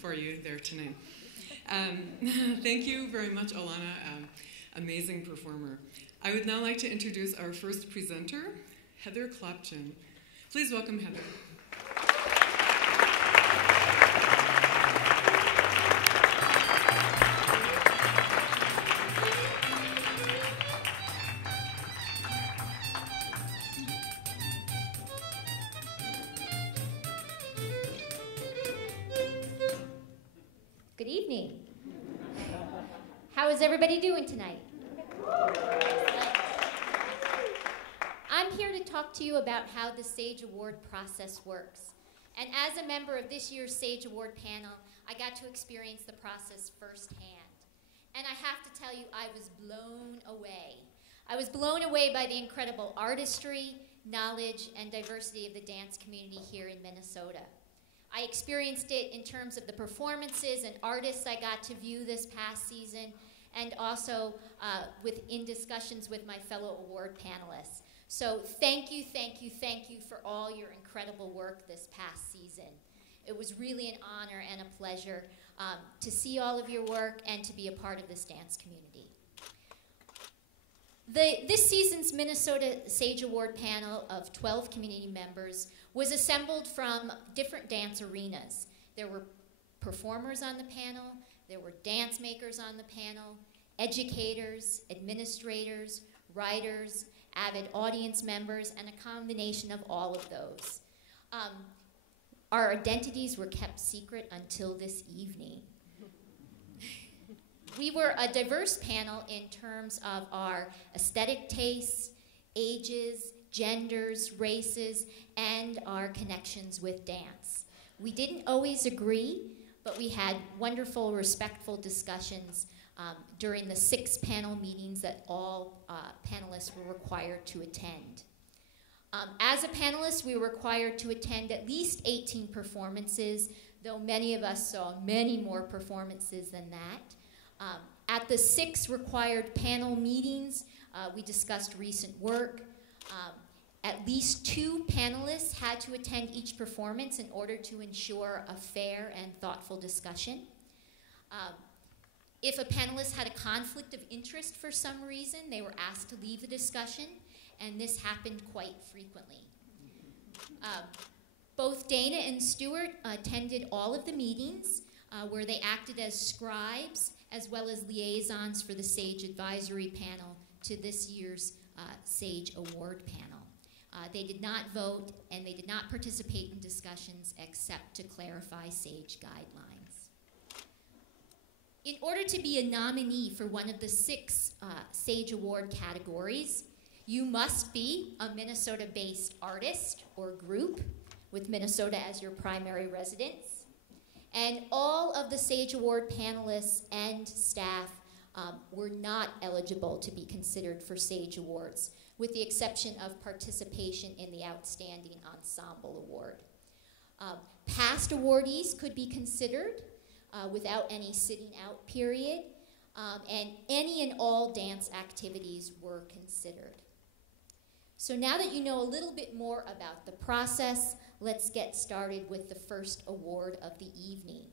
for you there tonight. Thank you very much, Alana, amazing performer. I would now like to introduce our first presenter, Heather Klopchen. Please welcome Heather. Good evening. How is everybody doing tonight? I'm here to talk to you about how the SAGE Award process works. And as a member of this year's SAGE Award panel, I got to experience the process firsthand. And I have to tell you, I was blown away. I was blown away by the incredible artistry, knowledge, and diversity of the dance community here in Minnesota. I experienced it in terms of the performances and artists I got to view this past season, and also in discussions with my fellow award panelists. So thank you for all your incredible work this past season. It was really an honor and a pleasure to see all of your work and to be a part of this dance community. This season's Minnesota SAGE Award panel of 12 community members was assembled from different dance arenas. There were performers on the panel, there were dance makers on the panel, educators, administrators, writers, avid audience members, and a combination of all of those. Our identities were kept secret until this evening. We were a diverse panel in terms of our aesthetic tastes, ages, genders, races, and our connections with dance. We didn't always agree, but we had wonderful, respectful discussions during the 6 panel meetings that all panelists were required to attend. As a panelist, we were required to attend at least 18 performances, though many of us saw many more performances than that. At the 6 required panel meetings, we discussed recent work. At least 2 panelists had to attend each performance in order to ensure a fair and thoughtful discussion. If a panelist had a conflict of interest for some reason, they were asked to leave the discussion, and this happened quite frequently. Both Dana and Stuart attended all of the meetings where they acted as scribes as well as liaisons for the SAGE Advisory Panel to this year's SAGE Award Panel. They did not vote, and they did not participate in discussions except to clarify SAGE guidelines. In order to be a nominee for one of the 6 SAGE Award categories, you must be a Minnesota-based artist or group with Minnesota as your primary residence. And all of the SAGE Award panelists and staff were not eligible to be considered for SAGE Awards, with the exception of participation in the Outstanding Ensemble Award. Past awardees could be considered without any sitting out period, and any and all dance activities were considered. So now that you know a little bit more about the process, let's get started with the first award of the evening.